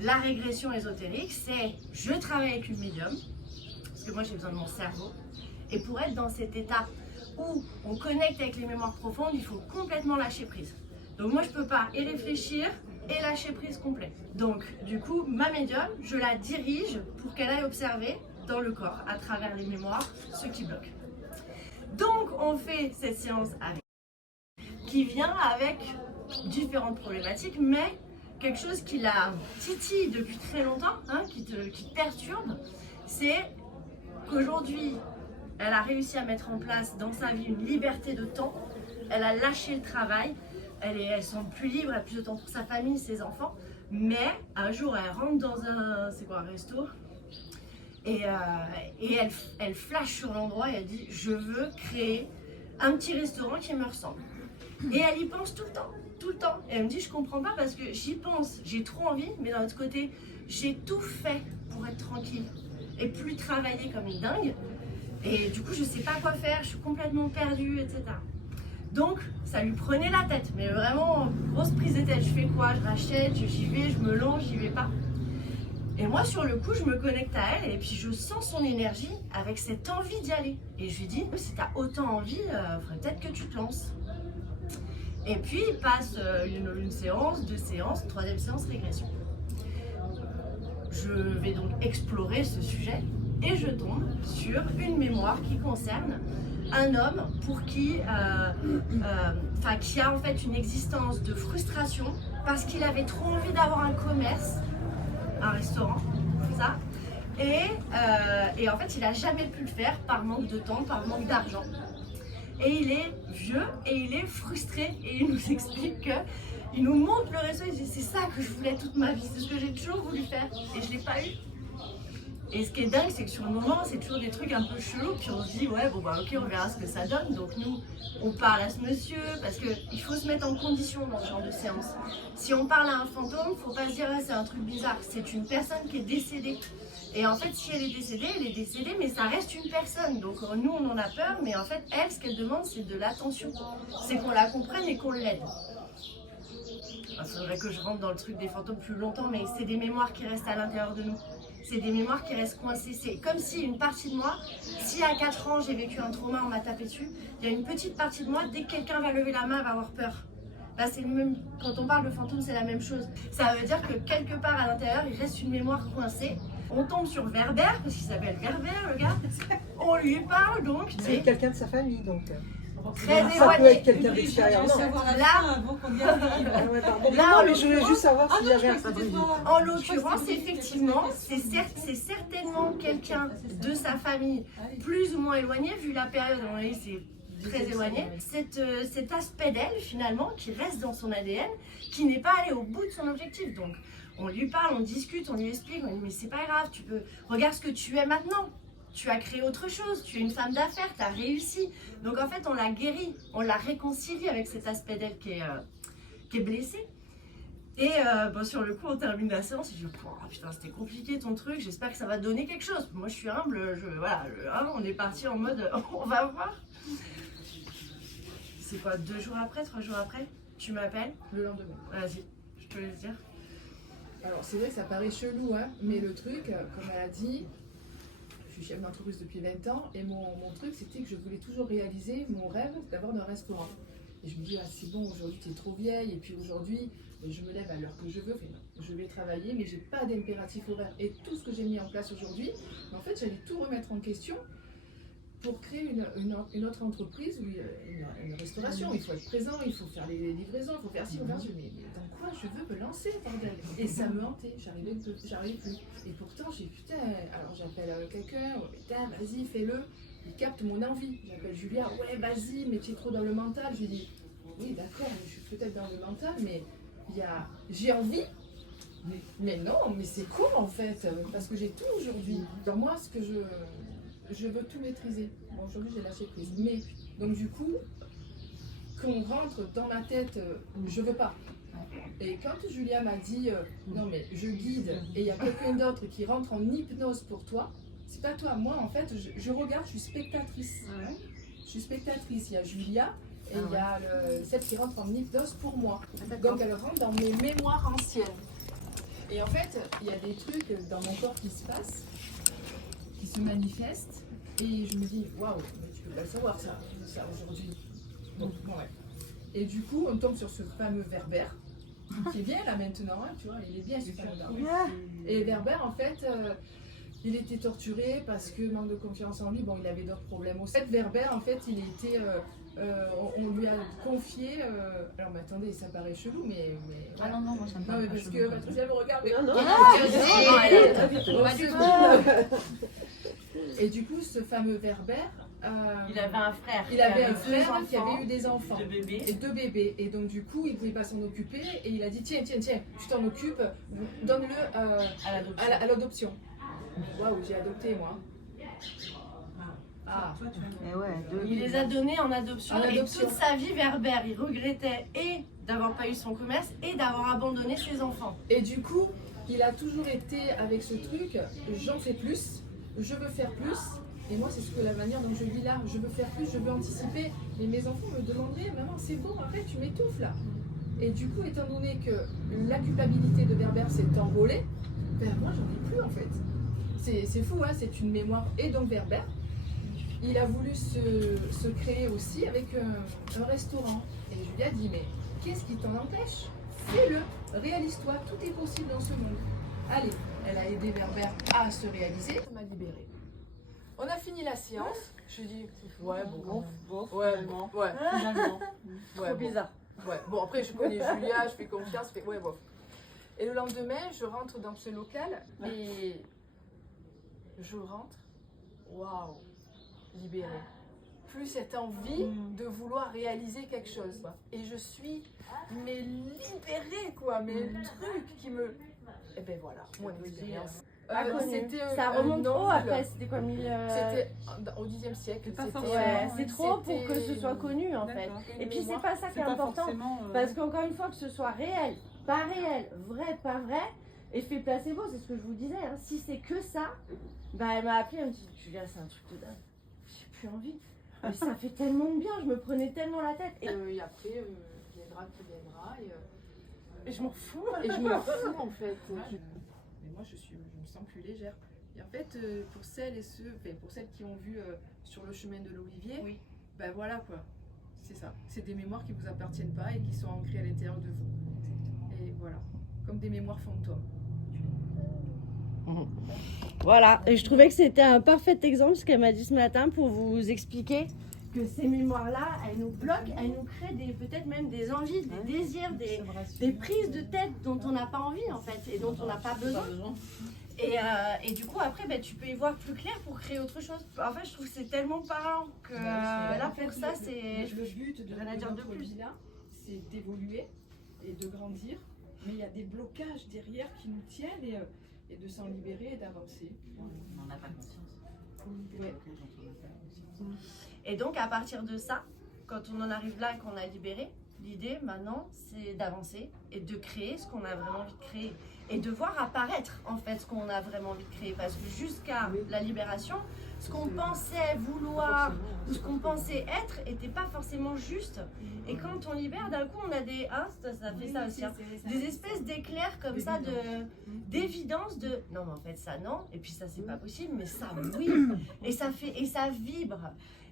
La régression ésotérique, c'est je travaille avec une médium, parce que moi j'ai besoin de mon cerveau, et pour être dans cet état où on connecte avec les mémoires profondes, il faut complètement lâcher prise. Donc moi je peux pas y réfléchir et lâcher prise complet. Donc du coup, ma médium, je la dirige pour qu'elle aille observer dans le corps, à travers les mémoires, ce qui bloque. Donc on fait cette séance avec, qui vient avec différentes problématiques, mais quelque chose qui la titille depuis très longtemps, hein, qui te perturbe, c'est qu'aujourd'hui, elle a réussi à mettre en place dans sa vie une liberté de temps, elle a lâché le travail, elle semble plus libre, elle a plus de temps pour sa famille, ses enfants, mais un jour elle rentre dans un resto, et elle flash sur l'endroit et elle dit je veux créer un petit restaurant qui me ressemble. Et elle y pense tout le temps, tout le temps. Et elle me dit je comprends pas parce que j'y pense, j'ai trop envie, mais d'un autre côté, j'ai tout fait pour être tranquille et plus travailler comme une dingue. Et du coup, je sais pas quoi faire, je suis complètement perdue, etc. Donc, ça lui prenait la tête, mais vraiment, grosse prise de tête. Je fais quoi? Je rachète, j'y vais, je me lance, j'y vais pas. Et moi, sur le coup, je me connecte à elle et puis je sens son énergie avec cette envie d'y aller. Et je lui dis, si tu as autant envie, faudrait peut-être que tu te lances. Et puis, il passe une séance, 2 séances, 3e séance, régression. Je vais donc explorer ce sujet et je tombe sur une mémoire qui concerne un homme pour qui a en fait une existence de frustration parce qu'il avait trop envie d'avoir un commerce, un restaurant, tout ça. Et en fait, il n'a jamais pu le faire par manque de temps, par manque d'argent. Et il est vieux et il est frustré et il nous explique que il nous montre le réseau, il dit c'est ça que je voulais toute ma vie, c'est ce que j'ai toujours voulu faire et je l'ai pas eu. Et ce qui est dingue, c'est que sur le moment, c'est toujours des trucs un peu chelous, puis on se dit ouais bon bah ok, on verra ce que ça donne. Donc nous, on parle à ce monsieur parce que il faut se mettre en condition dans ce genre de séance. Si on parle à un fantôme, faut pas se dire ah, c'est un truc bizarre, c'est une personne qui est décédée. Et en fait, si elle est décédée, mais ça reste une personne. Donc nous, on en a peur, mais en fait, elle, ce qu'elle demande, c'est de l'attention. C'est qu'on la comprenne et qu'on l'aide. Il faudrait que je rentre dans le truc des fantômes plus longtemps, mais c'est des mémoires qui restent à l'intérieur de nous. C'est des mémoires qui restent coincées. C'est comme si une partie de moi, si à 4 ans, j'ai vécu un trauma, on m'a tapé dessus, il y a une petite partie de moi, dès que quelqu'un va lever la main, elle va avoir peur. Bah, c'est le même, quand on parle de fantôme, c'est la même chose. Ça veut dire que quelque part à l'intérieur, il reste une mémoire coincée. On tombe sur Werber, parce qu'il s'appelle Werber, le gars. On lui parle donc. C'est quelqu'un de sa famille, donc. Très éloigné. Ça peut être quelqu'un d'expérience. Là, Non, mais je voulais juste savoir s'il y avait un abri. En l'occurrence, effectivement, c'est certainement quelqu'un de sa famille plus ou moins éloigné, vu la période où on est, c'est très éloigné. Cet aspect d'elle, finalement, qui reste dans son ADN, qui n'est pas allé au bout de son objectif. Donc, on lui parle, on discute, on lui explique, on lui dit mais c'est pas grave, regarde ce que tu es maintenant. Tu as créé autre chose, tu es une femme d'affaires, tu as réussi. Donc en fait, on l'a guérie, on l'a réconciliée avec cet aspect d'elle qui est blessé. Et sur le coup, on termine la séance et je dis oh, putain, c'était compliqué ton truc, j'espère que ça va donner quelque chose. Moi, je suis humble, on est parti en mode on va voir. C'est quoi, 2 jours après, 3 jours après, tu m'appelles? Le lendemain. Vas-y, je te laisse dire. Alors c'est vrai que ça paraît chelou, hein, mais le truc, comme elle a dit, je suis chef d'entreprise depuis 20 ans et mon truc c'était que je voulais toujours réaliser mon rêve d'avoir un restaurant. Et je me dis, ah, c'est bon, aujourd'hui tu es trop vieille et puis aujourd'hui je me lève à l'heure que je veux, je vais travailler mais j'ai pas d'impératif horaire. Et tout ce que j'ai mis en place aujourd'hui, en fait j'allais tout remettre en question pour créer une autre entreprise, une restauration. Il faut être présent, il faut faire les livraisons, il faut faire ci, il faut faire ça. Mais dans quoi je veux me lancer, bordel? Et ça me hantait, j'arrivais plus. Et pourtant, j'ai putain, alors j'appelle quelqu'un, putain, vas-y, fais-le. Il capte mon envie. J'appelle Julia, ouais, vas-y, mais tu es trop dans le mental. Je lui dis, oui, d'accord, je suis peut-être dans le mental, mais j'ai envie. Mais non, mais c'est cool en fait, parce que j'ai tout aujourd'hui. Dans moi, ce que je veux tout maîtriser. Bon, aujourd'hui, j'ai lâché prise. Mais, donc du coup, qu'on rentre dans ma tête, je veux pas. Et quand Julia m'a dit, non mais je guide, et il y a quelqu'un d'autre qui rentre en hypnose pour toi, c'est pas toi. Moi, en fait, je regarde, je suis spectatrice. Je suis spectatrice. Il y a Julia, et il y a celle qui rentre en hypnose pour moi. Donc elle rentre dans mes mémoires anciennes. Et en fait, il y a des trucs dans mon corps qui se passent, qui se manifestent, et je me dis, waouh, mais tu peux pas le savoir ça aujourd'hui. Bon, ouais. Et du coup, on tombe sur ce fameux Werber, qui est bien là maintenant, hein, tu vois, il est bien ce fameux-là. Et Werber, en fait, il était torturé parce que manque de confiance en lui, bon, il avait d'autres problèmes aussi. En fait, Werber, en fait, il était, on lui a confié, alors mais attendez, ça paraît chelou, mais Ah non, non, moi ça me non, paraît mais pas parce chelou. que Patricia me regarde. Mais... Non, non. Et du coup, ce fameux Werber, Il avait un frère. il avait un deux frère qui enfants, avait eu des enfants. deux bébés. Et 2 bébés. Et donc, du coup, il ne pouvait pas s'en occuper. Et il a dit tiens, tiens, tiens, tu t'en occupes, donne-le à l'adoption. Waouh, j'ai adopté moi. Ah. Eh ouais, Il les a donnés en adoption, En et adoption. toute sa vie, Werber, il regrettait et d'avoir pas eu son commerce et d'avoir abandonné ses enfants. Et du coup, il a toujours été avec ce truc, j'en fais plus, je veux faire plus. Et moi, c'est ce que la manière dont je vis là, je veux faire plus, je veux anticiper. Et mes enfants me demanderaient, maman, c'est bon, arrête, tu m'étouffes là. Et du coup, étant donné que la culpabilité de Werber s'est envolée, ben moi, j'en ai plus en fait. C'est fou, hein, c'est une mémoire. Et donc Werber, il a voulu se créer aussi avec un restaurant. Et je lui ai dit, mais qu'est-ce qui t'en empêche? Fais-le, réalise-toi, tout est possible dans ce monde. Allez, elle a aidé Werber à se réaliser. Ça m'a libérée. On a fini la séance. Je lui ai dit, ouais, bon, ouais, bon, ouais, Finalement. ouais, bon. Bizarre. Ouais, bon, après, je connais Julia, je fais confiance, ouais, bon. Et le lendemain, je rentre dans ce local et je rentre, waouh, libérée. Plus cette envie de vouloir réaliser quelque chose. Quoi. Et je suis, mais libérée, quoi, mais le truc qui me. Et ben voilà, mon expérience. Ça remonte trop noble. après, c'était comme C'était au Xe siècle. C'est pas c'était, forcément, Ouais, c'est trop pour c'était que ce soit connu en fait. D'accord. Et puis c'est mémoire. pas ça qui est important, forcément, parce qu'encore une fois que ce soit réel, pas réel, vrai, pas vrai, effet placebo, c'est ce que je vous disais, hein. Si c'est que ça, bah elle m'a appelé, elle me dit Julia, c'est un truc de dingue, j'ai plus envie. Mais ça fait tellement de bien, je me prenais tellement la tête. Et Et après, viendra qui viendra. Et je m'en fous. Et je m'en fous en fait. Mais moi, je me sens plus légère. Et en fait, pour celles et ceux, pour celles qui ont vu sur le chemin de l'Olivier, Oui. ben voilà quoi. C'est ça. C'est des mémoires qui vous appartiennent pas et qui sont ancrées à l'intérieur de vous. Et voilà. Comme des mémoires fantômes. voilà, et je trouvais que c'était un parfait exemple ce qu'elle m'a dit ce matin pour vous expliquer que ces mémoires-là, elles nous bloquent, elles nous créent peut-être même des envies, des désirs, des prises de tête dont on n'a pas envie en fait et dont on n'a pas besoin. Et du coup après tu peux y voir plus clair pour créer autre chose. En fait je trouve que c'est tellement parlant que là pour ça c'est... Le but de rien à dire de notre plus. vie là, c'est d'évoluer et de grandir, mais il y a des blocages derrière qui nous tiennent et de s'en libérer et d'avancer. On n'en a pas conscience. Ouais. Et donc à partir de ça, quand on en arrive là et qu'on a libéré, l'idée maintenant c'est d'avancer et de créer ce qu'on a vraiment envie de créer. Et de voir apparaître en fait ce qu'on a vraiment envie de créer. Parce que jusqu'à la libération, ce qu'on pensait vouloir ou ce qu'on pensait être n'était pas forcément juste. Et quand on libère, d'un coup on a des... Hein, ça fait ça aussi. Hein, des espèces d'éclairs comme ça, d'évidence de... Non mais en fait ça non, et puis ça c'est pas possible, mais ça oui. Et ça vibre.